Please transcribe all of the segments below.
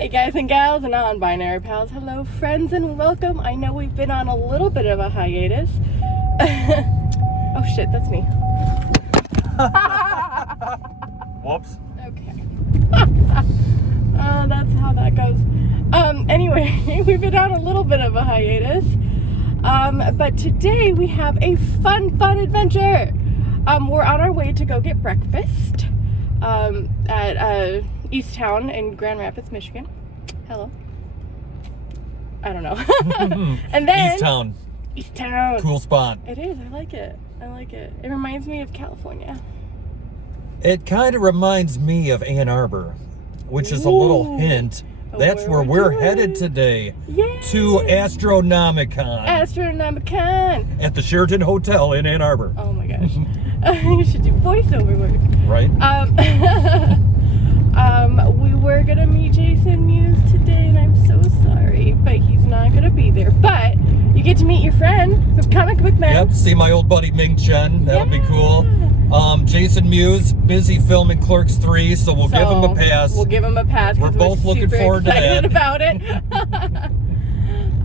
Hey guys and gals and non-binary pals, hello friends and welcome. I know we've been on a little bit of a hiatus. Oh shit, that's me. Whoops. Okay. Oh, that's how that goes. Anyway, we've been on a little bit of a hiatus. But today we have a fun adventure. We're on our way to go get breakfast at East Town in Grand Rapids, Michigan. Hello. I don't know. And then East Town. Cool spot. It is. I like it. It reminds me of California. It kind of reminds me of Ann Arbor, which is a little hint. That's where we're headed today. Yay. To Astronomicon. Astronomicon. At the Sheraton Hotel in Ann Arbor. Oh my gosh. You should do voiceover work. Right? We were gonna meet Jason Mewes today, and I'm so sorry, but he's not gonna be there. But you get to meet your friend from Comic Book Man. Yep, see my old buddy Ming Chen. That'll be cool. Jason Mewes, busy filming Clerks 3, so we'll give him a pass. We'll give him a pass. We're both looking forward to that. About it.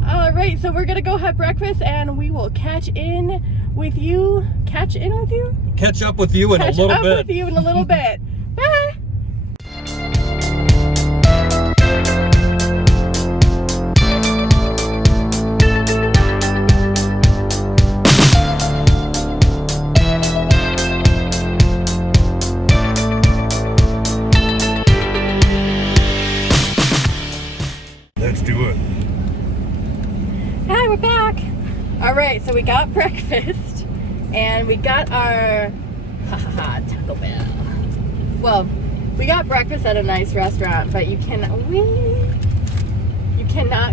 All right, so we're gonna go have breakfast, and we will catch up with you in a little bit. Catch up with you in a little bit. Bye. Let's do it. Hi, we're back. All right, so we got breakfast, and we got our Taco Bell. Well, we got breakfast at a nice restaurant, but you cannot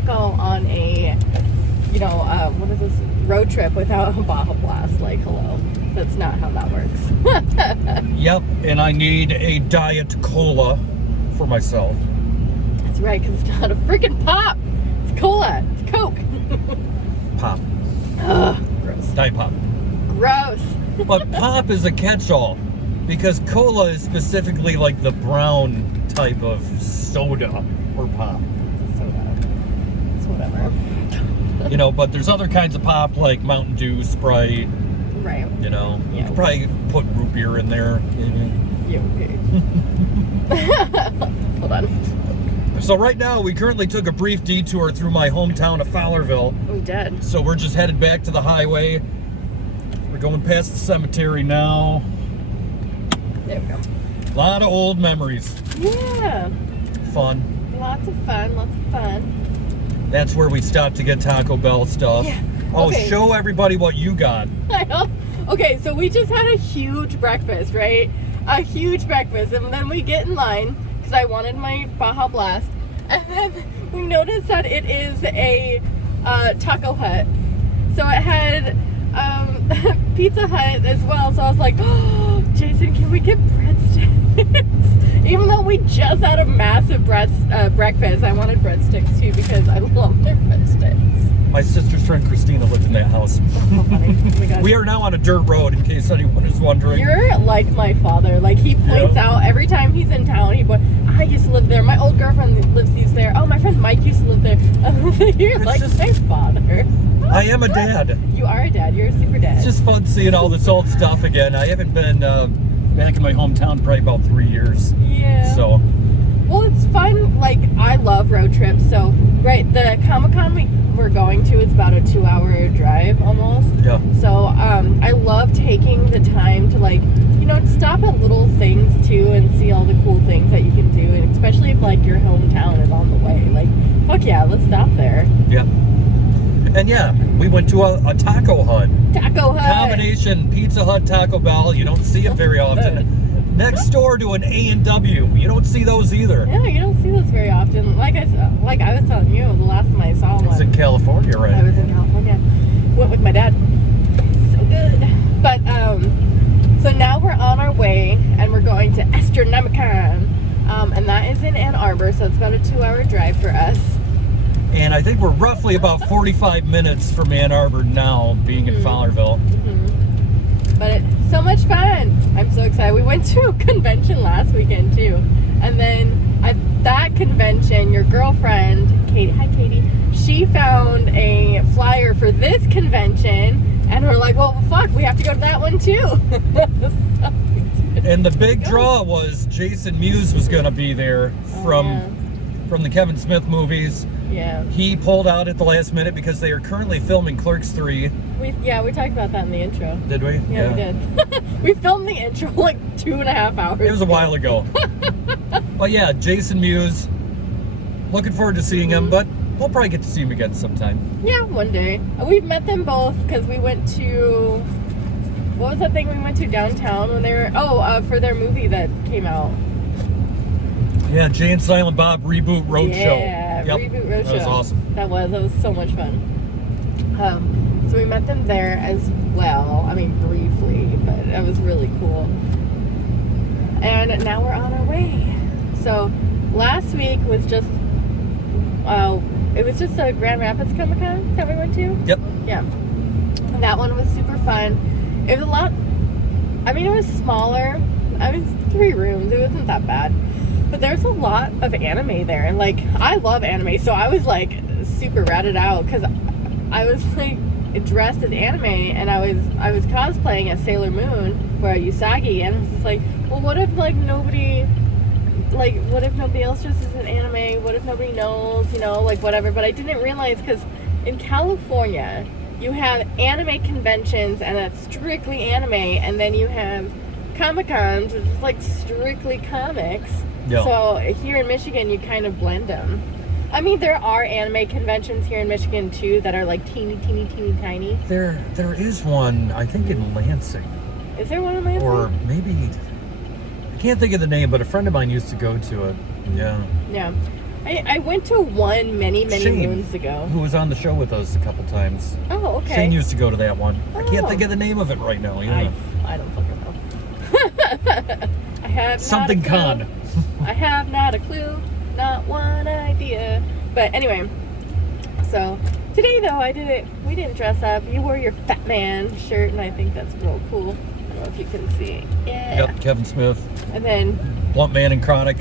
go on a, what is this, road trip without a Baja Blast. Like, hello. That's not how that works. Yep, and I need a Diet Cola for myself. That's right, because it's not a freaking pop. It's cola. It's Coke. Pop. Ugh, gross. Diet Pop. Gross. But pop is a catch-all because cola is specifically like the brown type of soda or pop. It's a soda. It's whatever. But there's other kinds of pop like Mountain Dew, Sprite. Right. You Yeah. could probably put root beer in there. Yeah, okay. Hold on. So right now, we currently took a brief detour through my hometown of Fowlerville. We did. So we're just headed back to the highway. We're going past the cemetery now. There we go. A lot of old memories. Yeah. Fun. Lots of fun. That's where we stopped to get Taco Bell stuff. Yeah. Oh, Okay. show everybody what you got. I know. Okay, so we just had a huge breakfast, right? A huge breakfast. And then we get in line, because I wanted my Baja Blast. And then we noticed that it is a Taco Hut. So it had Pizza Hut as well. So I was like, oh, Jason, can we get breadsticks? Even though we just had a massive breakfast, I wanted breadsticks too because I love their breadsticks. My sister's friend Christina lived in that house. Oh, funny. Oh my God. We are now on a dirt road, in case anyone is wondering. You're like my father. Like, he points out every time he's in town, I used to live there. My old girlfriend lives there. Oh, my friend Mike used to live there. You're It's like just- my father. I am a dad. You are a dad. You're a super dad. It's just fun seeing all this old stuff again. I haven't been back in my hometown probably about 3 years. Yeah. So, Well, it's fun. Like, I love road trips. So, right, the Comic-Con we're going to, it's about a 2-hour drive almost. yeah. So, I love taking the time to, stop at little things too and see all the cool things that you can do. And especially if, your hometown is on the way. Like, fuck yeah, let's stop there. Yeah. And yeah, we went to a Taco Hut. Taco Hut. Combination Pizza Hut, Taco Bell. You don't see it very often. Next door to an A&W. You don't see those either. Yeah, you don't see those very often. Like I was telling you, the last time I saw one. It's in California, right? I was in California. Went with my dad. So good. But, so now we're on our way, and we're going to Astronomicon. And that is in Ann Arbor, so it's about a 2-hour drive for us. And I think we're roughly about 45 minutes from Ann Arbor now, being in Fowlerville. But it's so much fun. I'm so excited. We went to a convention last weekend too. And then at that convention, your girlfriend, Katie, hi Katie, she found a flyer for this convention, and we're like, well, fuck, we have to go to that one too. And the big draw was Jason Mewes was going to be there from the Kevin Smith movies. Yeah. He pulled out at the last minute because they are currently filming Clerks 3. We talked about that in the intro. Did we? Yeah, we did. We filmed the intro like 2.5 hours. It was a while ago. But yeah, Jason Mewes. Looking forward to seeing him, but we'll probably get to see him again sometime. Yeah, one day. We've met them both because we went to, what was that thing we went to downtown when they were, for their movie that came out. Yeah, Jay and Silent Bob Reboot Roadshow. Yeah, Yep. Reboot Roadshow. That was awesome. That was so much fun. So we met them there as well. I mean, briefly, but it was really cool. And now we're on our way. So last week was just, it was just a Grand Rapids Comic-Con that we went to. Yep. Yeah. And that one was super fun. It was a lot, I mean, it was smaller. I mean, 3 rooms. It wasn't that bad. But there's a lot of anime there. And, like, I love anime. So I was, like, super ratted out because I was, like, dressed as anime. And I was cosplaying as Sailor Moon for Usagi. And I was just like, well, what if, like, nobody else dresses as an anime? What if nobody knows, you know, like, whatever. But I didn't realize because in California, you have anime conventions, and that's strictly anime. And then you have Comic-Cons, which is, like, strictly comics. Yeah. So here in Michigan, you kind of blend them. I mean, there are anime conventions here in Michigan, too, that are, like, teeny, tiny. There is one, I think, in Lansing. Is there one in Lansing? Or maybe, I can't think of the name, but a friend of mine used to go to it. Yeah. Yeah. I went to one many Shane, moons ago. who was on the show with us a couple times. Oh, okay. Shane used to go to that one. I can't Oh. think of the name of it right now. Yeah. I don't fucking know. I have Something not a clue. con. I have not a clue, not one idea. But anyway, so today though we didn't dress up. You wore your Fat Man shirt, and I think that's real cool. I don't know if you can see. Yeah. Yep, Kevin Smith, And then, Blunt Man and Chronic.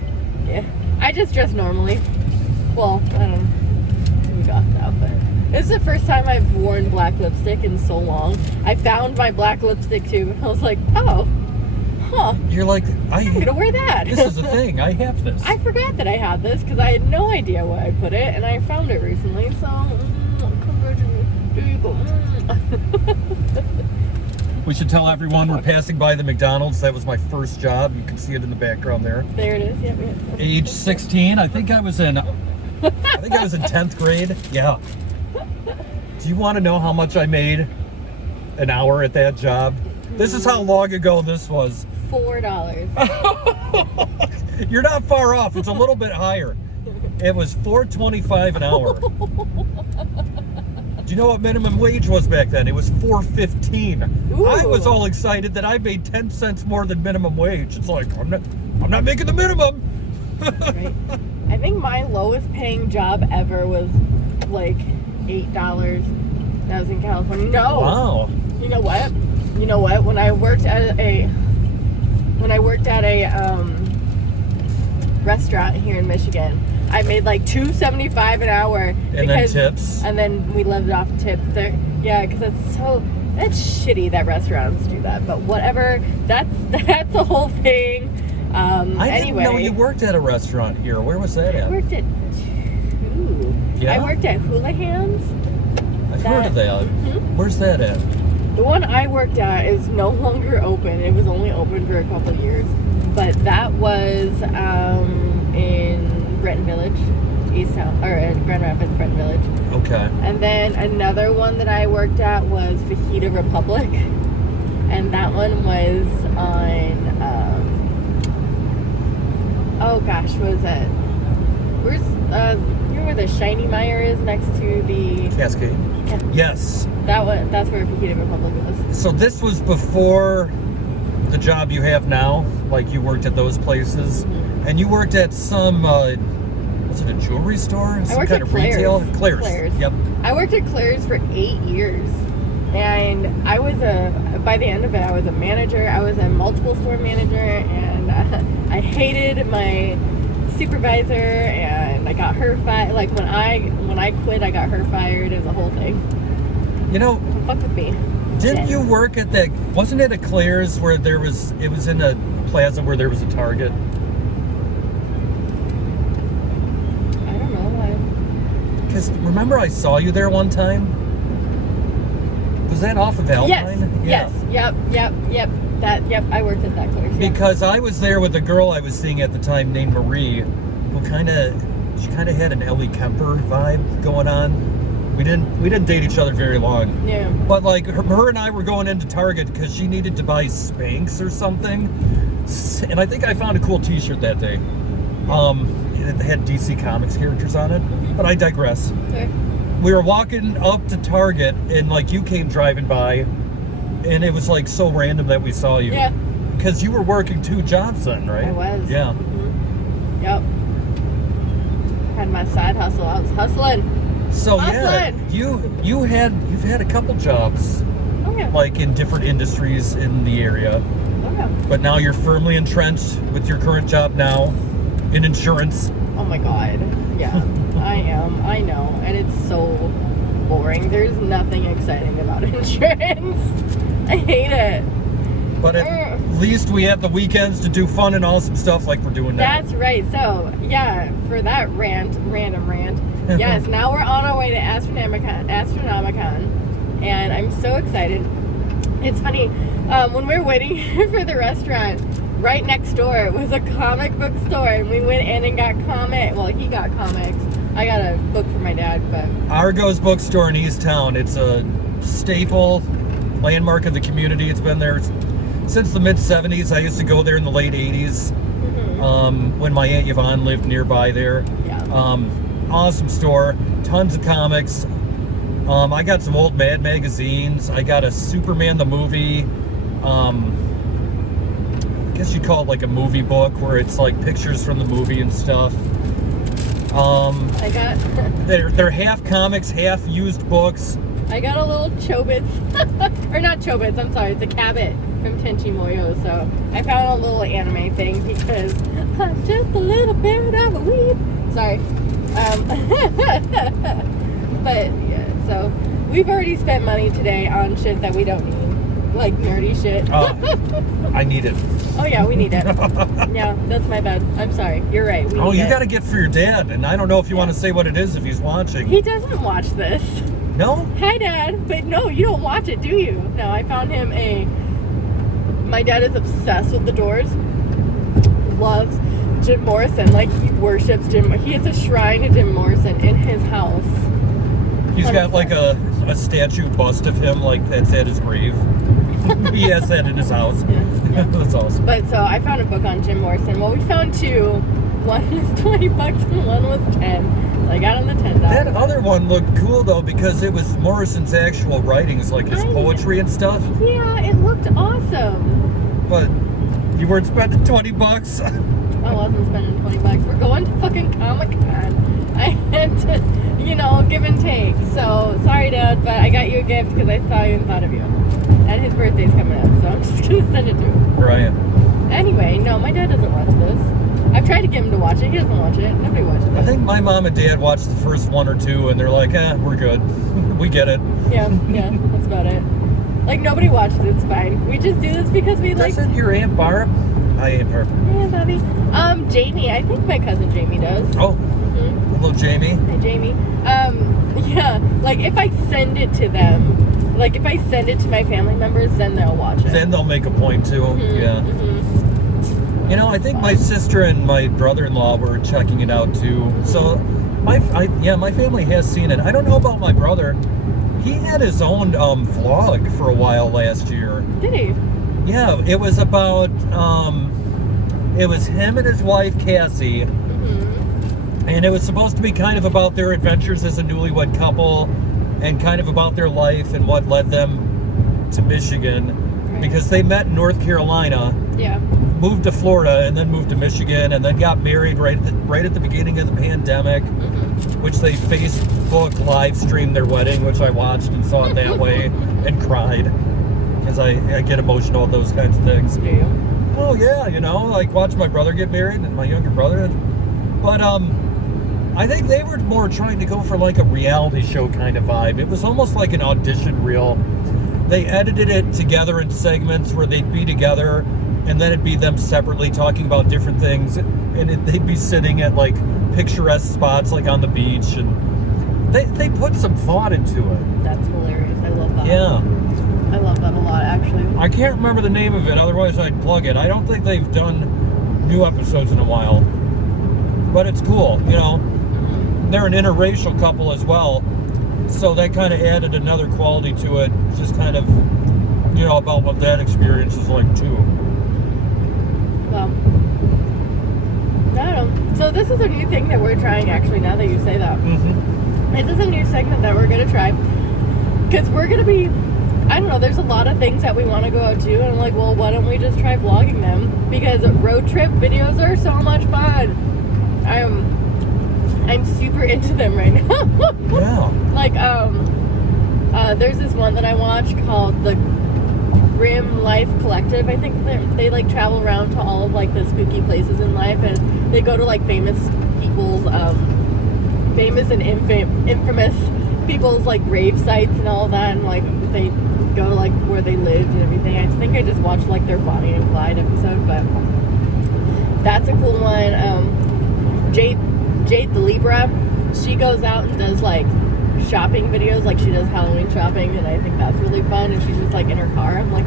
yeah, I just dress normally. Well, I don't know. We got that, but this is the first time I've worn black lipstick in so long. I found my black lipstick too. I was like, oh, huh. You're like, I'm gonna wear that. This is a thing. I have this. I forgot that I had this because I had no idea where I put it, and I found it recently. So, congratulations. There you go. We should tell everyone we're passing by the McDonald's. That was my first job. You can see it in the background there. There it is. Yep. Age 16. I think I was in 10th grade. Yeah. Do you want to know how much I made an hour at that job? This is how long ago this was. $4. You're not far off. It's a little bit higher. It was $4.25 an hour. Do you know what minimum wage was back then? It was $4.15. Ooh. I was all excited that I made 10 cents more than minimum wage. It's like, I'm not making the minimum. Right. I think my lowest paying job ever was like $8. That was in California. No. Wow. You know what? When I worked at a restaurant here in Michigan, I made like $2.75 an hour. And then tips. And then we lived off tips there. Yeah, because that's shitty that restaurants do that. But whatever. That's the whole thing. I anyway, didn't know you worked at a restaurant here. Where was that at? I worked at Yeah? I worked at Hula Hands. I've heard of that. Mhm. Where's that at? The one I worked at is no longer open. It was only open for a couple of years. But that was in Brenton Village, Easttown, or in Grand Rapids, Brenton Village. Okay. And then another one that I worked at was Fajita Republic. And that one was on, oh gosh, what was that? Where's, you know where the Shiny Meyer is next to the... Cascade? Yes. That's where Fajita Republic was. So this was before the job you have now? Like you worked at those places? Mm-hmm. And you worked at some, was it a jewelry store? Some worked kind at of retail? Claire's. Claire's. Yep. I worked at Claire's for 8 years. And by the end of it, I was a manager. I was a multiple store manager. And I hated my supervisor. And I got her fired. Like when I quit, I got her fired. It was a whole thing. You know, Don't fuck with me. didn't you work at that? Wasn't it a Claire's where it was in a plaza where there was a Target? I don't know why. Because remember I saw you there one time? Was that off of Alpine? Yes. Yep. Yep. I worked at that course. Yeah. Because I was there with a girl I was seeing at the time named Marie, who kind of had an Ellie Kemper vibe going on. We didn't date each other very long. Yeah. But like her and I were going into Target because she needed to buy Spanx or something, and I think I found a cool T-shirt that day. It had DC Comics characters on it, but I digress. Okay. We were walking up to Target, and like you came driving by, and it was like so random that we saw you. Yeah. Because you were working 2 jobs then, right? I was. Yeah. Mm-hmm. Yep. Had my side hustle. I was hustling. So Hustling. yeah, you've had a couple jobs, Oh yeah. like in different industries in the area, Oh yeah. but now you're firmly entrenched with your current job now in insurance. Oh my god. Yeah. I am. I know. And it's so boring. There's nothing exciting about insurance. I hate it. But at least we have the weekends to do fun and awesome stuff like we're doing now. That's right. So, yeah, for that random rant, yes, now we're on our way to Astronomicon, and I'm so excited. It's funny, when we were waiting for the restaurant, right next door was a comic book store, and we went in and got he got comics. I got a book for my dad, but... Argo's bookstore in East Town. It's a staple landmark of the community. It's been there since the mid-'70s. I used to go there in the late 80s when my Aunt Yvonne lived nearby there. Yeah. Awesome store. Tons of comics. I got some old Mad magazines. I got a Superman the movie. I guess you'd call it like a movie book where it's like pictures from the movie and stuff. I got... They're half comics, half used books. I got a little Chobits, or not Chobits, I'm sorry, it's a Cabot from Tenchi Moyo, so I found a little anime thing because I'm just a little bit of a weeb. Sorry. But, yeah, so we've already spent money today on shit that we don't need, like nerdy shit. I need it. Oh, yeah, we need it. Yeah, that's my bad. I'm sorry. You're right. You got to get for your dad, and I don't know if you want to say what it is if he's watching. He doesn't watch this. No? Hi, Dad. But no, you don't watch it, do you? No, I found him my dad is obsessed with the Doors. Loves Jim Morrison. Like, he worships Jim. He has a shrine to Jim Morrison in his house. He's got like a statue bust of him, like that's at his grave. He has that in his house. Yeah. That's awesome. But so I found a book on Jim Morrison. Well, we found 2. One was $20 and one was 10. So I got on the $10. That other one looked cool though because it was Morrison's actual writings, like his poetry and stuff. Yeah, it looked awesome. But you weren't spending $20. I wasn't spending $20. We're going to fucking Comic-Con. I had to, give and take. So, sorry, Dad, but I got you a gift because I saw you and thought of you. And his birthday's coming up, so I'm just going to send it to him. Where are you? Anyway, no, my dad doesn't watch this. I've tried to get him to watch it. He doesn't watch it. Nobody watches it. I think my mom and dad watched the first 1 or 2, and they're like, we're good. We get it. Yeah, that's about it. Like, nobody watches it. It's fine. We just do this because we like... Doesn't your Aunt Barb? Hi, Aunt Barb. Yeah, Bobby. Jamie. I think my cousin Jamie does. Oh. Hello, Jamie. Hi, Jamie. Yeah, like if I send it to them, like if I send it to my family members, then they'll watch it. Then they'll make a point too. Yeah. Mm-hmm. I think my sister and my brother-in-law were checking it out too. So, my family has seen it. I don't know about my brother. He had his own vlog for a while last year. Did he? Yeah, it was about it was him and his wife Cassie. And it was supposed to be kind of about their adventures as a newlywed couple and kind of about their life and what led them to Michigan. Right. Because they met in North Carolina, moved to Florida, and then moved to Michigan, and then got married right at the beginning of the pandemic, which they Facebook live streamed their wedding, which I watched and saw it that way and cried. Because I get emotional at those kinds of things. Do you? Oh, yeah, like watch my brother get married and my younger brother. But, I think they were more trying to go for like a reality show kind of vibe. It was almost like an audition reel. They edited it together in segments where they'd be together, and then it'd be them separately talking about different things, and they'd be sitting at like picturesque spots like on the beach, and they put some thought into it. That's hilarious. I love that. Yeah. I love that a lot, actually. I can't remember the name of it, otherwise I'd plug it. I don't think they've done new episodes in a while. But it's cool, you know. They're an interracial couple as well, so that kind of added another quality to it, just kind of, you know, about what that experience is like too. Well, I don't know. So this is a new thing that we're trying, actually, now that you say that. Mm-hmm. This is a new segment that we're going to try, because we're going to be, I don't know, there's a lot of things that we want to go out to, and I'm like, well, why don't we just try vlogging them? Because road trip videos are so much fun. I'm super into them right now. Yeah. Like, there's this one that I watch called the Grim Life Collective. I think they like travel around to all of like the spooky places in life, and they go to like famous people's, famous and infamous people's like grave sites and all that, and like they go to like where they lived and everything. I think I just watched like their Bonnie and Clyde episode, but that's a cool one. Jade the Libra, she goes out and does like shopping videos, like she does Halloween shopping, and I think that's really fun, and she's just like in her car. I'm like,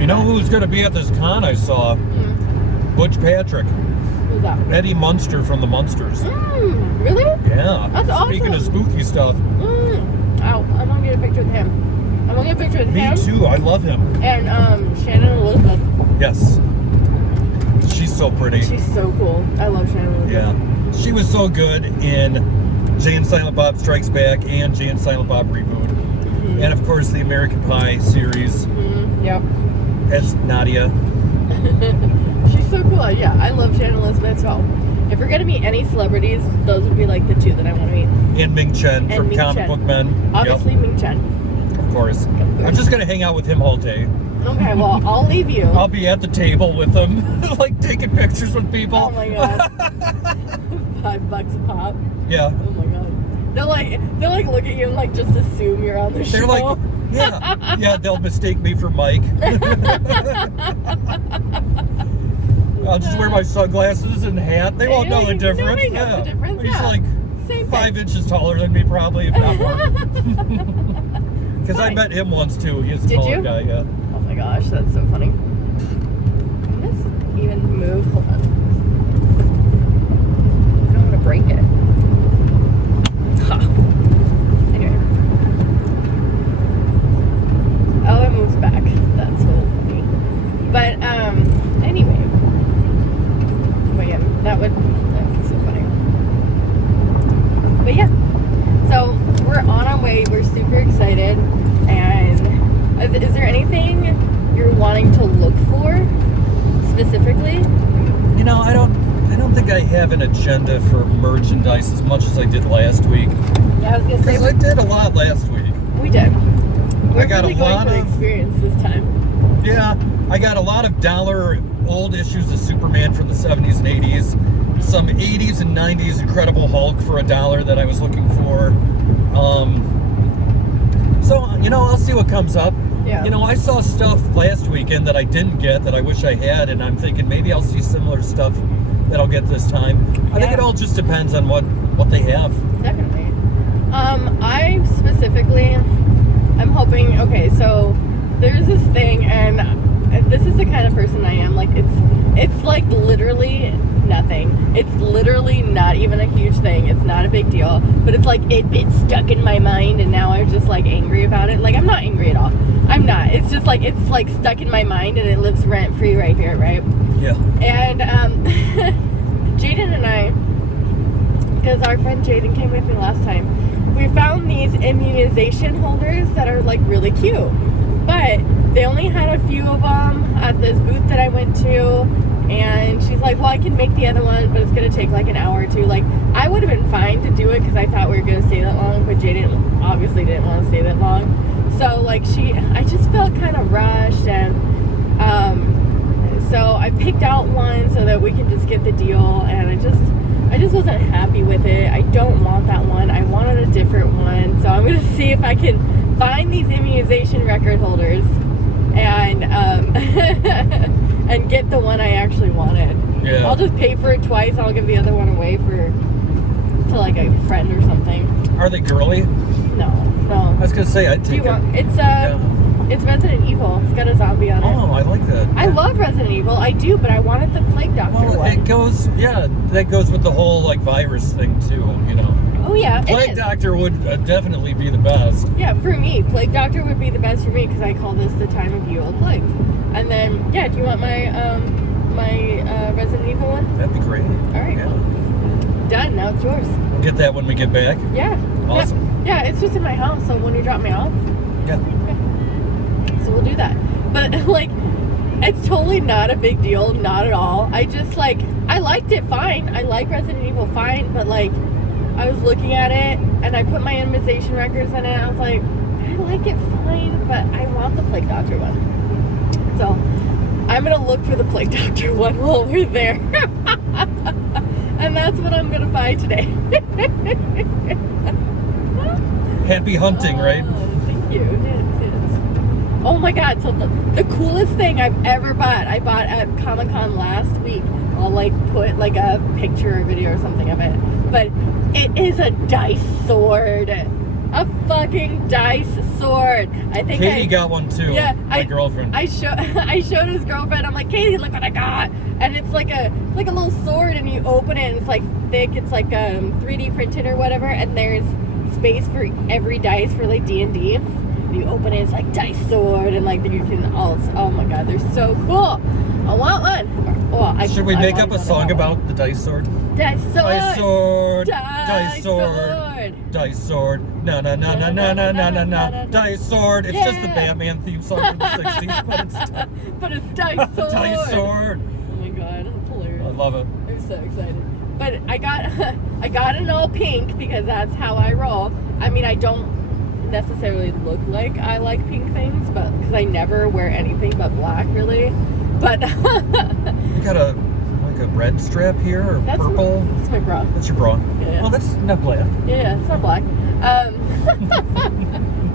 You know who's going to be at this con I saw? Butch Patrick. Who's that? Eddie Munster from the Munsters. Really? Yeah. That's awesome. Speaking of spooky stuff. Oh, I'm gonna get a picture with him. I'm gonna get a picture with him. Me too, I love him. And Shannon Elizabeth. Yes. She's so pretty. She's so cool. I love Shannon Elizabeth. Yeah. She was so good in Jay and Silent Bob Strikes Back and Jay and Silent Bob Reboot. And of course the American Pie series. Yep. As Nadia. She's so cool. Yeah, I love Shannon Elizabeth. So if we're gonna meet any celebrities, those would be like the two that I want to meet. And Ming Chen from Ming Comic Chen. Book Men. Obviously, Yep. Ming Chen. Of course. I'm just gonna hang out with him all day. Okay, well, I'll leave you. I'll be at the table with him, like taking pictures with people. Oh my god. $5 a pop. Yeah. Oh my god. They'll like look at you and like just assume you're on the show. They're like, yeah, they'll mistake me for Mike. I'll just wear my sunglasses and hat. They won't know the difference. Nobody knows the difference. He's Yeah. like Same 5 thing. inches taller than me, probably, if not more. Because I Fine. met him once too. He's a Did taller you? guy, yeah. Oh my gosh, that's so funny. Can this even move? Hold on. I don't want to break it. Ha. Anyway. Oh, it moves back. That's so funny. But anyway. Wait, that'd be so funny. But yeah. So we're on our way. We're super excited. And is there anything you're wanting to look for specifically? You know, I don't think I have an agenda for merchandise as much as I did last week. Yeah, I was gonna say Because I did a lot last week. we did. We're I got really a lot going for of- experience this time. Yeah, I got a lot of dollar old issues of Superman from the 70s and 80s. Some 80s and 90s Incredible Hulk for $1 that I was looking for. So, you know, I'll see what comes up. Yeah. You know, I saw stuff last weekend that I didn't get that I wish I had, and I'm thinking maybe I'll see similar stuff that I'll get this time. I think it all just depends on what they have. Definitely. I specifically, I'm hoping, okay, so there's this thing, and this is the kind of person I am, like, it's like literally nothing. It's literally not even a huge thing. It's not a big deal, but it's like, it's stuck in my mind, and now I'm just like angry about it. Like, I'm not angry at all. I'm not. It's just like, it's like stuck in my mind, and it lives rent-free right here, right? Yeah. And Jaden and I, because our friend Jaden came with me last time, we found these immunization holders that are like really cute, but they only had a few of them at this booth that I went to, and she's like, well, I can make the other one, but it's gonna take like an hour or two. Like, I would have been fine to do it because I thought we were gonna stay that long, but Jaden obviously didn't want to stay that long. So like I just felt kind of rushed, and so I picked out one so that we can just get the deal, and I just wasn't happy with it. I don't want that one. I wanted a different one. So I'm gonna see if I can find these immunization record holders and and get the one I actually wanted. Yeah. I'll just pay for it twice. I'll give the other one away to like a friend or something. Are they girly? No. I was gonna say I'd Do take you it. want? It's Resident Evil. It's got a zombie on it. Oh, I like that. I love Resident Evil. I do, but I wanted the Plague Doctor Well, one. it goes, that goes with the whole like virus thing too, you know. Oh yeah, Plague it is. Doctor would definitely be the best. Yeah, for me, Plague Doctor would be the best for me because I call this the time of ye old plagues. And then, do you want my Resident Evil one? That'd be great. All right, cool. Done. Now it's yours. We'll get that when we get back. Yeah. Awesome. Yeah, it's just in my house, so when you drop me off, Yeah. so we'll do that. But like, it's totally not a big deal, not at all. I just like, I liked it fine. I like Resident Evil fine, but like, I was looking at it and I put my immunization records in it. And I was like, I like it fine, but I want the Plague Doctor one. So I'm gonna look for the Plague Doctor one while we're there. And that's what I'm gonna buy today. Happy hunting, right? Thank you. It is. Oh my god, so the coolest thing I've ever bought, I bought at Comic-Con last week. I'll like put like a picture or video or something of it. But it is a dice sword. A fucking dice sword. I think Katie got one too. Yeah, my girlfriend. I showed his girlfriend. I'm like, Katie, look what I got. And it's like a little sword, and you open it, and it's like thick. It's like 3D printed or whatever, and there's space for every dice for like D&D. You open it, it's like dice sword, and like you can oh my god, they're so cool. I want one. Well, Should we make up a song about the dice sword? Dice sword. Dice sword. Dice sword. Dice sword. Na na na na na na na na na. Dice sword. It's just the Batman theme song from the 60s, but it's dice sword. Dice sword. Oh my god, that's hilarious. I love it. I'm so excited. But I got it all pink because that's how I roll. I mean, I don't necessarily look like I like pink things, but because I never wear anything but black, really. But you got a red strap here or purple? That's my bra. That's your bra. Yeah. Oh, that's not black. Yeah, it's not black.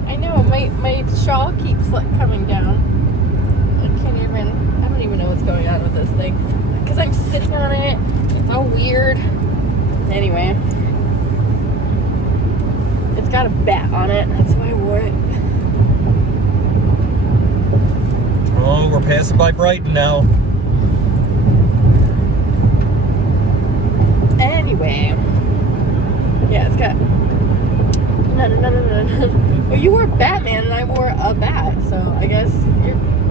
I know my shawl keeps like coming down. I don't even know what's going on with this thing because I'm sitting on it. It's all weird. Anyway. It's got a bat on it. That's why I wore it. Oh, we're passing by Brighton now. Anyway. Yeah, it's got... No. Well, you wore Batman and I wore a bat, so I guess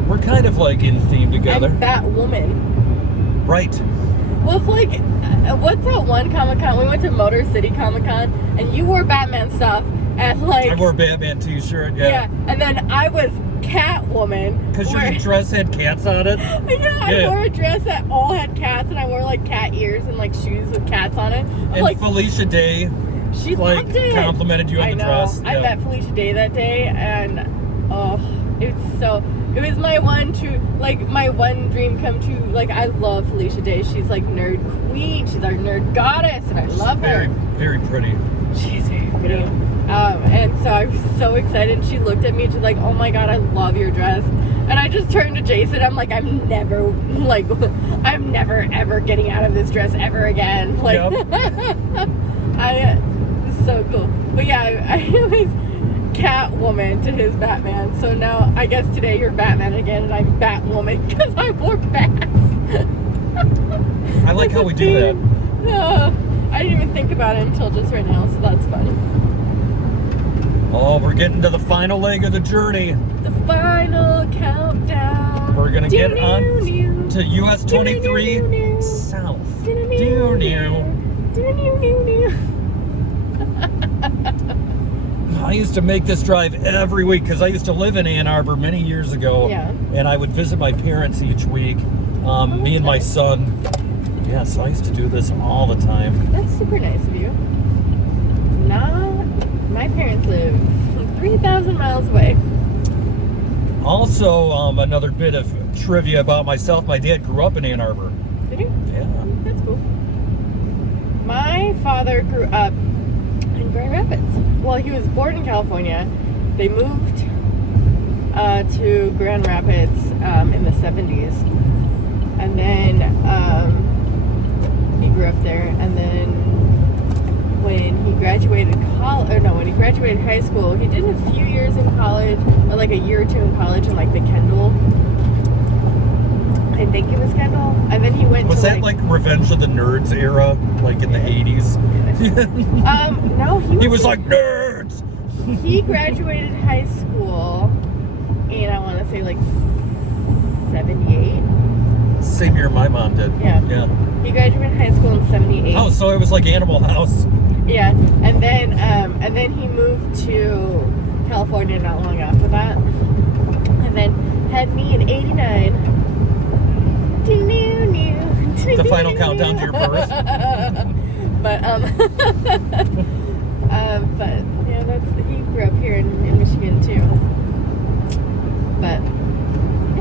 we're kind of like in theme together. I'm Batwoman. Right. Well, it's like... what's that one Comic-Con? We went to Motor City Comic-Con and you wore Batman stuff and like... I wore a Batman t-shirt, Yeah, and then I was Catwoman. Because your dress had cats on it? Yeah, I wore a dress that all had cats, and I wore like cat ears and like shoes with cats on it. And like, Felicia Day, she loved it. complimented you on the dress. I met Felicia Day that day, and it was my one dream come true. Like, I love Felicia Day. She's like nerd queen. She's our nerd goddess, and I love her. Very pretty. She's very pretty. And so I was so excited. She looked at me and she's like, oh my god, I love your dress. And I just turned to Jason. I'm like, I'm never ever getting out of this dress ever again. Like, it's so cool. But yeah, I was Catwoman to his Batman. So now I guess today you're Batman again and I'm Batwoman because I wore bats. I like how we do that. No, I didn't even think about it until just right now, so that's fun. Oh, we're getting to the final leg of the journey. The final countdown. We're gonna get on to US 23 South. I used to make this drive every week because I used to live in Ann Arbor many years ago. Yeah. And I would visit my parents each week. Me and my son. Yeah, so I used to do this all the time. That's super nice of you. My parents live 3,000 miles away. Also, another bit of trivia about myself. My dad grew up in Ann Arbor. Did you? Yeah. That's cool. My father grew up in Grand Rapids. Well, he was born in California. They moved to Grand Rapids in the 70s. And then he grew up there. And then when he graduated when he graduated high school, he did a few years in college, or like a year or two in college in like the Kendall. I think it was Kendall. And then he went Was to that like Revenge of the Nerds era, like in the 80s? No, he was like, nerds! He graduated high school in, I want to say, like 78. Same year my mom did. Yeah. Yeah. He graduated high school in 78. Oh, so it was like Animal House. Yeah, and then he moved to California not long after that, and then had me in '89. The final countdown to your birth. But yeah, he grew up here in Michigan too. But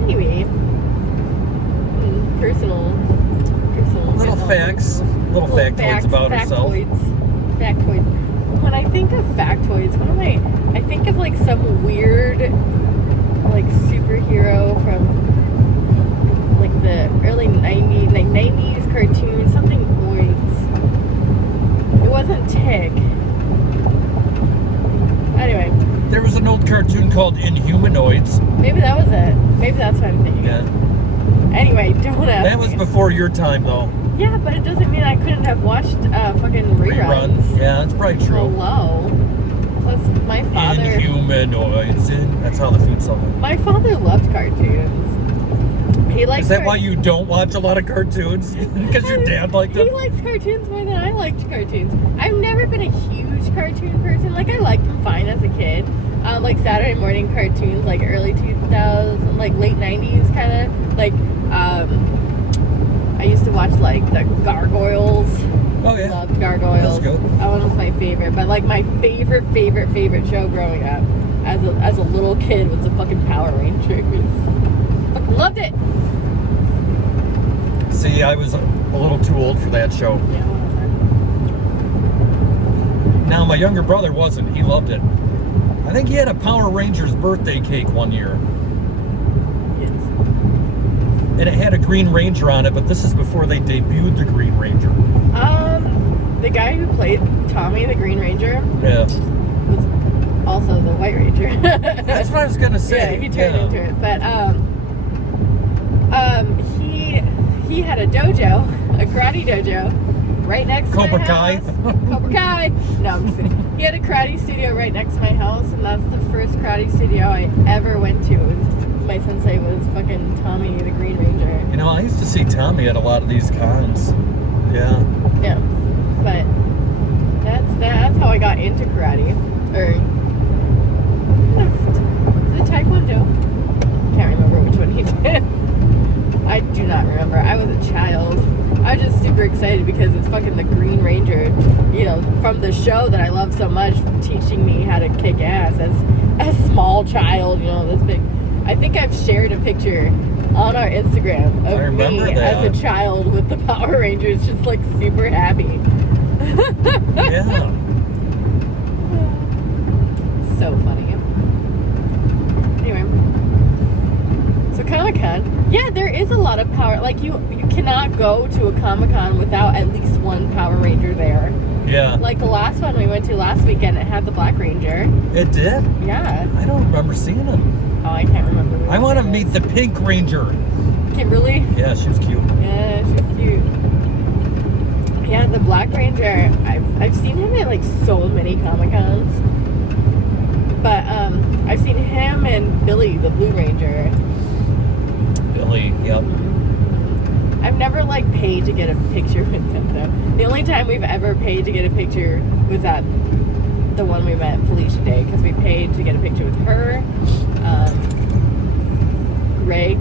anyway, personal Little facts, little factoids about herself. Factoids. When I think of factoids, I think of like some weird, like superhero from like the early 90s cartoon, something voids. It wasn't Tick. Anyway. There was an old cartoon called Inhumanoids. Maybe that was it. Maybe that's what I'm thinking. Yeah. Anyway, don't ask That was me. before your time, though. Yeah, but it doesn't mean I couldn't have watched fucking reruns. Yeah, that's probably true. Hello. Plus, my father. Inhumanoids. That's how the theme song went. My father loved cartoons. He likes. Is that why you don't watch a lot of cartoons? Because your dad liked them? He likes cartoons more than I liked cartoons. I've never been a huge cartoon person. Like, I liked them fine as a kid. Like Saturday morning cartoons, like early 2000s, like late 90s kind of. Like, I used to watch like the Gargoyles. Oh yeah. Loved Gargoyles. That's good. That one was my favorite. But like my favorite show growing up as a little kid was the fucking Power Rangers. Fucking loved it. See, I was a little too old for that show. Yeah, whatever. Now my younger brother wasn't. He loved it. I think he had a Power Rangers birthday cake one year. Yes. And it had a Green Ranger on it, but this is before they debuted the Green Ranger. The guy who played Tommy the Green Ranger Yeah. was also the White Ranger. That's what I was gonna say. Yeah, he turned into it. But he had a dojo, a karate dojo, right next to Cobra my Kai. house. Cobra Kai. No, I'm just kidding. He had a karate studio right next to my house, and that's the first karate studio I ever went to. My sensei was fucking Tommy the Green Ranger. You know, I used to see Tommy at a lot of these cons. Yeah. Yeah, but that's how I got into karate. Or the Taekwondo. Can't remember which one he did. I do not remember. I was a child. I was just super excited because it's fucking the Green Ranger, you know, from the show that I love so much, teaching me how to kick ass as a small child, you know, this big. I think I've shared a picture on our Instagram of me as a child with the Power Rangers, just like super happy. Yeah. So funny. Anyway, so Comic-Con, yeah, there is a lot of power. Like you cannot go to a Comic-Con without at least one Power Ranger there. Yeah. Like the last one we went to last weekend, it had the Black Ranger. It did? Yeah. I don't remember seeing him. Oh, I can't remember. I want to meet the Pink Ranger. Kimberly? Yeah, she was cute. Yeah, she's cute. Yeah, the Black Ranger, I've seen him at like so many Comic-Cons. But I've seen him and Billy, the Blue Ranger. Billy, yep. I've never like paid to get a picture with him though. The only time we've ever paid to get a picture was at the one we met Felicia Day, because we paid to get a picture with her, Greg.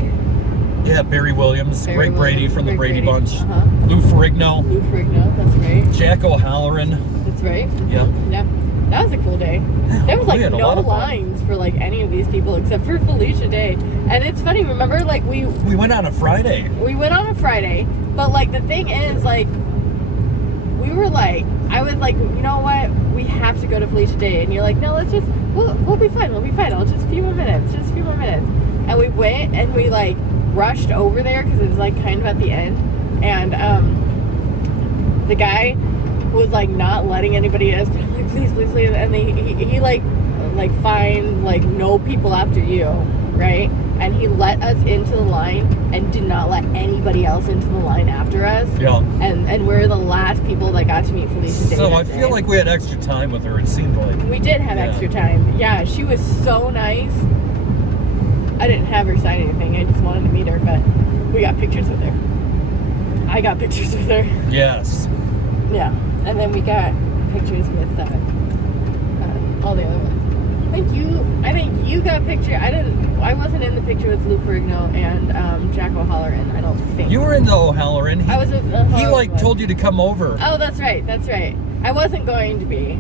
Yeah, Barry Williams, Greg Brady from the Brady Bunch, Lou Ferrigno, that's right. Jack O'Halloran. That's right. Yeah. Yep. That was a cool day. There was like We had a no lot of fun. lines for like any of these people except for Felicia Day. And it's funny, remember like we went on a Friday. went on a Friday, but like the thing is like we were like, I was like, you know what, we have to go to Felicia Day, and you're like, no, let's just we'll be fine, I'll just a few more minutes. And we went and we like rushed over there because it was like kind of at the end, and the guy was like not letting anybody else. I'm like, please, and he like fine, like no people after you, right? And he let us into the line and did not let anybody else into the line after us. Yeah. And we're the last people that got to meet Felicia Day. So I feel like we had extra time with her. It seemed like we did have extra time. Yeah, she was so nice. I didn't have her sign anything. I just wanted to meet her, but we got pictures with her. I got pictures with her. Yes. Yeah, and then we got pictures with all the other ones. I think you got a picture. I wasn't in the picture with Lou Ferrigno and Jack O'Halloran. I don't think You were in the O'Halloran. I was. He like told you to come over. Oh, that's right. I wasn't going to be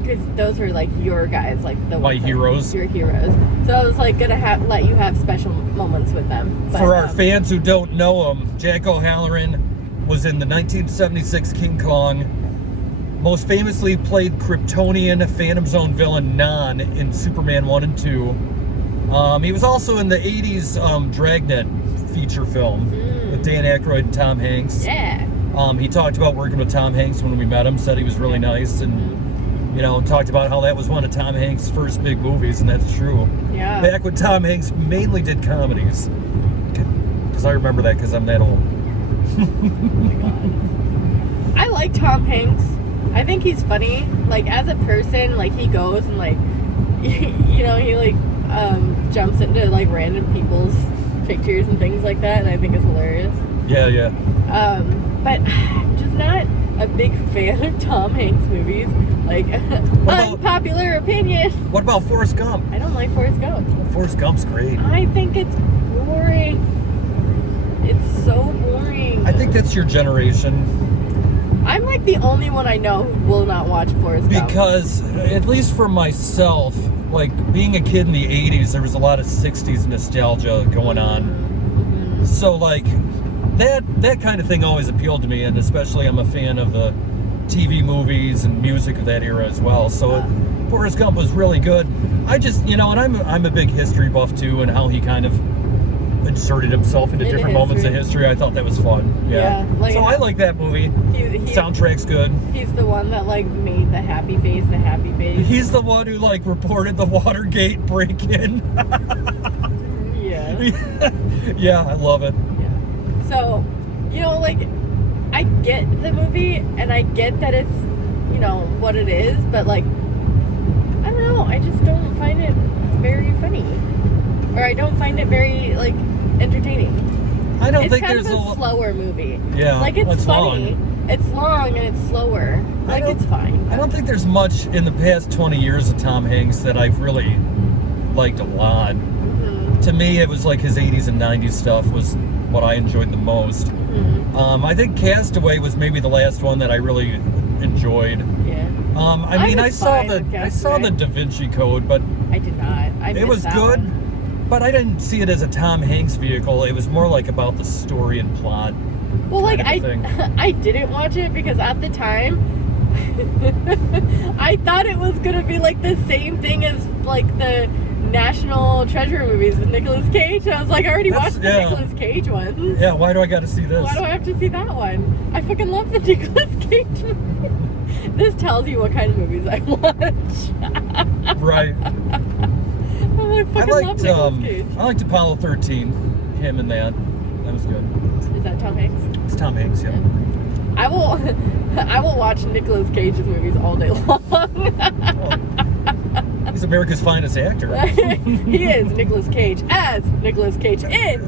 because those were like your guys, like the My ones heroes. your heroes. So I was like gonna let you have special moments with them. But, For our fans who don't know him, Jack O'Halloran was in the 1976 King Kong. Most famously played Kryptonian Phantom Zone villain Non in Superman 1 and 2. He was also in the 80s Dragnet feature film with Dan Aykroyd and Tom Hanks. Yeah. He talked about working with Tom Hanks when we met him, said he was really nice, and you know, talked about how that was one of Tom Hanks' first big movies, and that's true. Yeah. Back when Tom Hanks mainly did comedies. Because I remember that because I'm that old. I like Tom Hanks. I think he's funny. Like as a person, like he goes and like, you know, he like jumps into like random people's pictures and things like that, and I think it's hilarious. Yeah. But I'm just not a big fan of Tom Hanks movies. Like, unpopular opinion. What about Forrest Gump? I don't like Forrest Gump. Forrest Gump's great. I think it's boring. It's so boring. I think that's your generation. I'm like the only one I know who will not watch Forrest Gump. Because, at least for myself, like being a kid in the 80s, there was a lot of 60s nostalgia going on. Mm-hmm. So, like, that kind of thing always appealed to me, and especially I'm a fan of the TV movies and music of that era as well. So Forrest Gump was really good. I just, you know, and I'm a big history buff too, and how he kind of inserted himself into different moments of history. I thought that was fun. Yeah. Like, so I like that movie. Soundtrack's good. He's the one that like made the happy face. He's the one who like reported the Watergate break-in. Yeah. Yeah, I love it. Yeah. So, you know, like I get the movie and I get that it's, you know, what it is, but like I don't know, I just don't find it very funny. Or I don't find it very like entertaining. I don't it's think kind there's of a slower movie. Yeah. Like it's funny. Long. It's long and it's slower. Like it's fine. I don't think there's much in the past 20 years of Tom Hanks that I've really liked a lot. Mm-hmm. To me, it was like his 80s and 90s stuff was what I enjoyed the most. Mm-hmm. I think Castaway was maybe the last one that I really enjoyed. Yeah. I mean, I saw the Da Vinci Code, but I did not. it was good, but I didn't see it as a Tom Hanks vehicle. It was more like about the story and plot. Well, like I didn't watch it because at the time I thought it was gonna be like the same thing as like the National Treasure movies with Nicolas Cage. I was like, I already watched the Nicolas Cage ones. Yeah, why do I got to see this? Why do I have to see that one? I fucking love the Nicolas Cage movie. This tells you what kind of movies I watch. Right. I fucking love Nicolas Cage. I liked Apollo 13. Him and that. That was good. Is that Tom Hanks? It's Tom Hanks, yeah. I will watch Nicolas Cage's movies all day long. He's America's finest actor. He is Nicolas Cage as Nicolas Cage in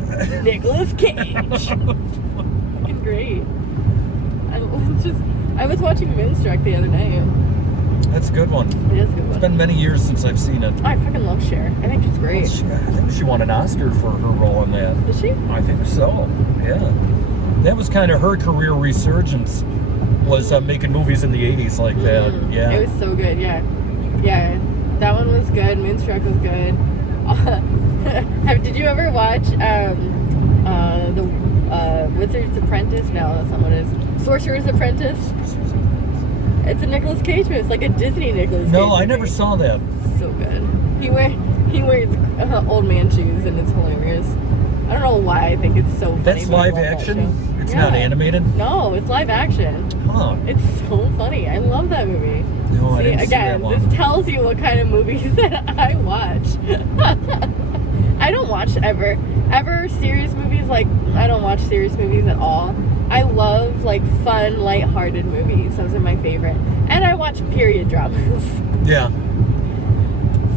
Nicolas Cage. Fucking great. I was watching Moonstruck the other night. That's a good one. It is a good one. It's been many years since I've seen it. I fucking love Cher. I think she's great. I think she won an Oscar for her role in that. Did she? I think so. Yeah. That was kind of her career resurgence. was making movies in the 80s like that. Yeah. It was so good, yeah. Yeah, that one was good. Moonstruck was good. Did you ever watch the Wizard's Apprentice? No, that's not what it is. Sorcerer's Apprentice? It's a Nicolas Cage movie. It's like a Disney Nicolas Cage No, I movie. never saw that. So good. He wears old man shoes and it's hilarious. I don't know why I think it's so funny. That's but I live love that action? show. It's Yeah. not animated? No, it's live action. Huh. It's so funny. I love that movie. No, I See, didn't see again, that one. this tells you what kind of movies that I watch. I don't watch ever serious movies. Like, I don't watch serious movies at all. I love, like, fun, lighthearted movies. Those are my favorite. And I watch period dramas. Yeah.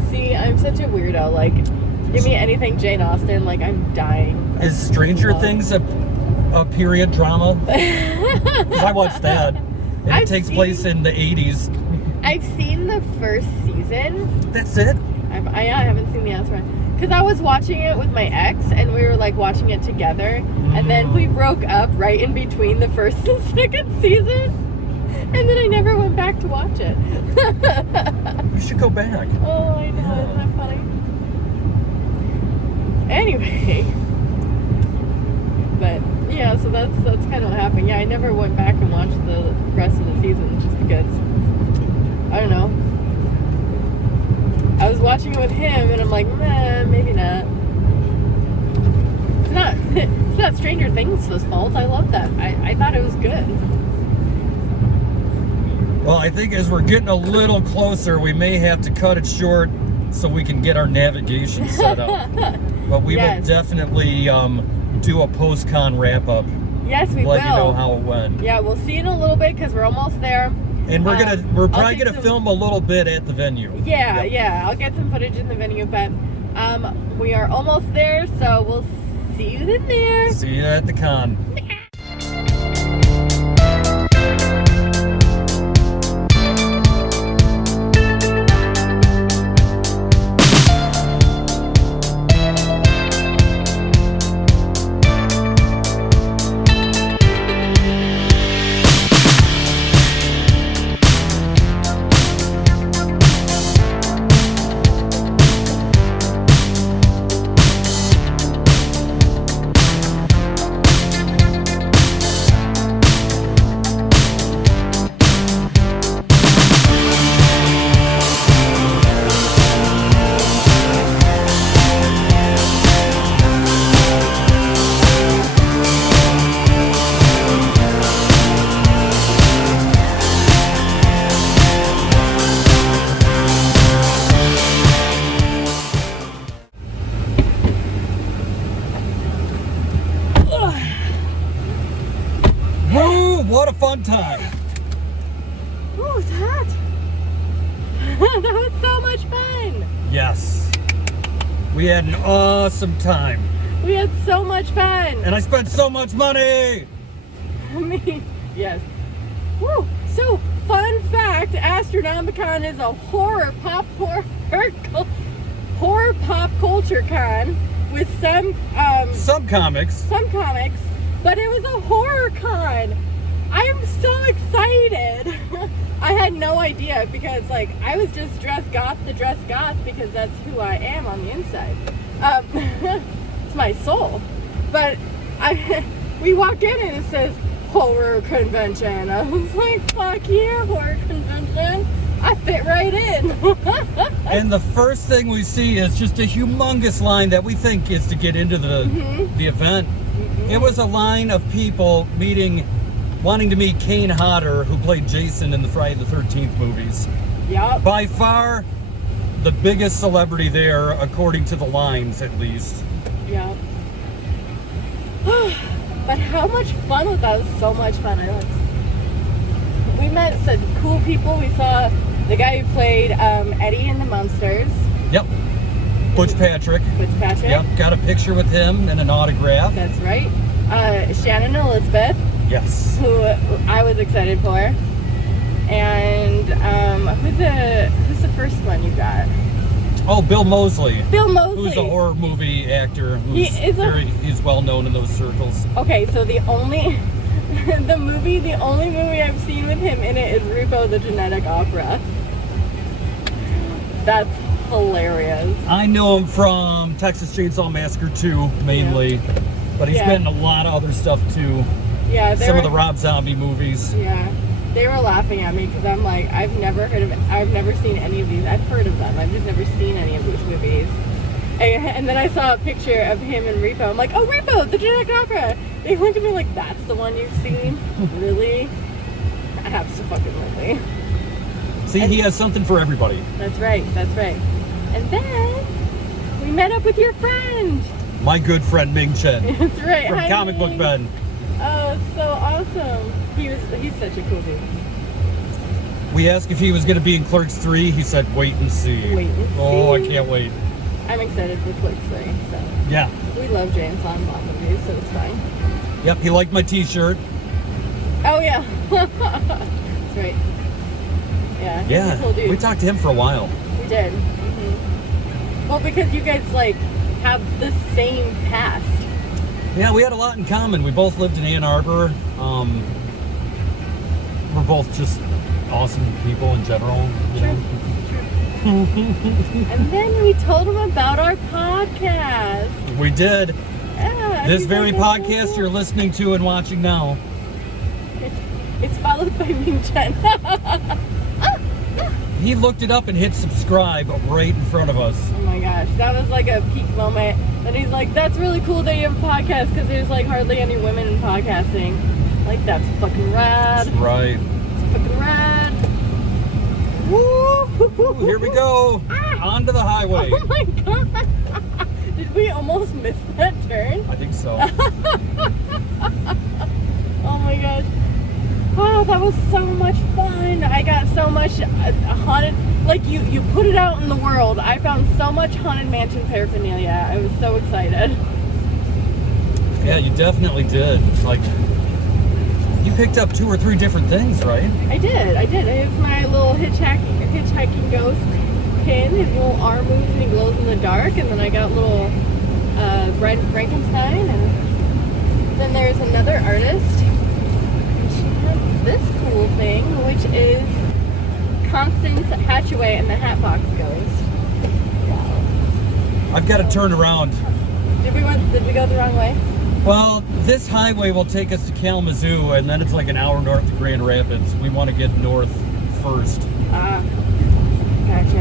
See, I'm such a weirdo. Like, give me anything Jane Austen, like, I'm dying. Is Stranger Things a period drama? 'Cause I watched that. And it takes place in the 80s. I've seen the first season. That's it? I haven't seen the last one. Because I was watching it with my ex, and we were, like, watching it together. And then we broke up right in between the first and second season. And then I never went back to watch it. You should go back. Oh, I know. Isn't that funny? Anyway. But, yeah, so that's kind of what happened. Yeah, I never went back and watched the rest of the season just because, I don't know. I was watching it with him, and I'm like, maybe not. It's not Stranger Things' fault. I love that. I thought it was good. Well, I think as we're getting a little closer, we may have to cut it short so we can get our navigation set up. But we will definitely do a post-con wrap-up. Yes, we will. Let you know how it went. Yeah, we'll see in a little bit because we're almost there. And we're probably gonna film a little bit at the venue. Yeah, Yep. yeah. I'll get some footage in the venue, but we are almost there, so we'll see you in there. See you at the con. Woo! What a fun time! Oh, it's hot. That was so much fun. Yes. We had an awesome time. We had so much fun. And I spent so much money! I mean, yes. Woo! So, fun fact, Astronomicon is a horror pop culture con with some comics. Some comics, but it was a horror con. I am so excited. I had no idea because, like, I was just dressed goth because that's who I am on the inside. It's my soul. But we walk in and it says horror convention. I was like, fuck yeah, horror convention. I fit right in. And the first thing we see is just a humongous line that we think is to get into the event. It was a line of people wanting to meet Kane Hodder, who played Jason in the Friday the 13th movies. Yep. By far the biggest celebrity there, according to the lines at least. Yep. But how much fun was that? It was so much fun. We met some cool people. We saw the guy who played Eddie in the Munsters. Yep. Butch Patrick. Yep. Got a picture with him and an autograph. That's right. Shannon Elizabeth. Yes. Who I was excited for. And who's the first one you got? Oh, Bill Moseley. Bill Moseley. Who's a horror movie actor. He's well known in those circles. Okay, so the only The only movie I've seen with him in it is Repo the Genetic Opera. That's hilarious. I know him from Texas Chainsaw Massacre 2, mainly. Yeah. But he's been in a lot of other stuff, too. Yeah. Some of the Rob Zombie movies. Yeah. They were laughing at me because I'm like, I've never seen any of these. I've heard of them. I've just never seen any of these movies. And then I saw a picture of him and Repo. I'm like, oh, Repo, the Genetic Opera. They looked at me like, that's the one you've seen? Really? Absolutely. See, he has something for everybody. That's right. And then we met up with your friend. My good friend Ming Chen. That's right. From Hi, Comic Ming. Book Ben. Oh, so awesome. He's such a cool dude. We asked if he was going to be in Clerks 3. He said, wait and see. Oh, I can't wait. I'm excited for Clerks 3. So. Yeah. We love James Bond movies, so it's fine. Yep, he liked my t-shirt. Oh, yeah. That's right. Yeah. He's a cool dude. We talked to him for a while. We did. Mm-hmm. Well, because you guys, have the same past. Yeah, we had a lot in common. We both lived in Ann Arbor. We're both just awesome people in general. True. And then we told him about our podcast. We did. Yeah. This very podcast so cool. you're listening to and watching now. It's followed by Ming Chen. He looked it up and hit subscribe right in front of us. Oh my gosh, that was like a peak moment. And he's like, that's really cool that you have a podcast because there's hardly any women in podcasting. That's fucking rad. That's right. It's fucking rad. Woo! Here we go. Onto the highway. Oh my god. Did we almost miss that turn? I think so. Oh my gosh. Oh, that was so much fun. I got so much haunted, you put it out in the world. I found so much Haunted Mansion paraphernalia. I was so excited. Yeah, you definitely did. You picked up 2 or 3 different things, right? I did. I have my little hitchhiking ghost pin. His little arm moves and he glows in the dark. And then I got a little Bride of Frankenstein. And then there's another artist. This cool thing, which is Constance Hatchaway and the Hatbox Ghost. Wow. I've got to turn around. Did we go the wrong way? Well, this highway will take us to Kalamazoo, and then it's an hour north of Grand Rapids. We want to get north first. Gotcha.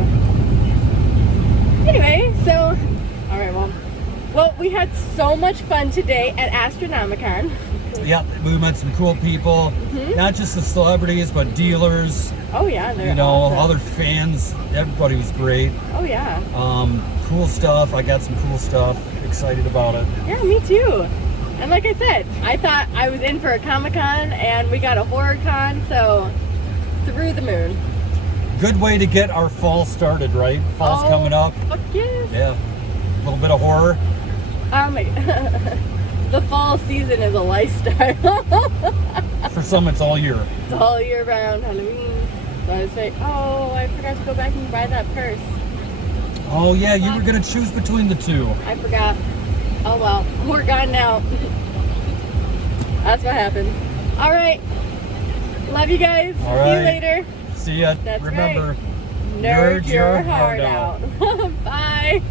Anyway, so, all right, well, we had so much fun today at Astronomicon. Yeah, we met some cool people. Mm-hmm. Not just the celebrities, but dealers. Oh yeah, they're awesome. Other fans. Everybody was great. Oh yeah. Cool stuff. I got some cool stuff. Excited about it. Yeah, me too. And like I said, I thought I was in for a Comic-Con, and we got a horror con, so through the moon. Good way to get our fall started, right? Fall's coming up. Fuck yes. Yeah. A little bit of horror. The fall season is a lifestyle. For some, it's all year. It's all year round, Halloween. So I was like, oh, I forgot to go back and buy that purse. Oh, yeah, you were going to choose between the 2. I forgot. Oh, well, we're gone now. That's what happens. All right. Love you guys. All See right. you later. See ya. That's Remember, right. Nerd your heart out. Bye.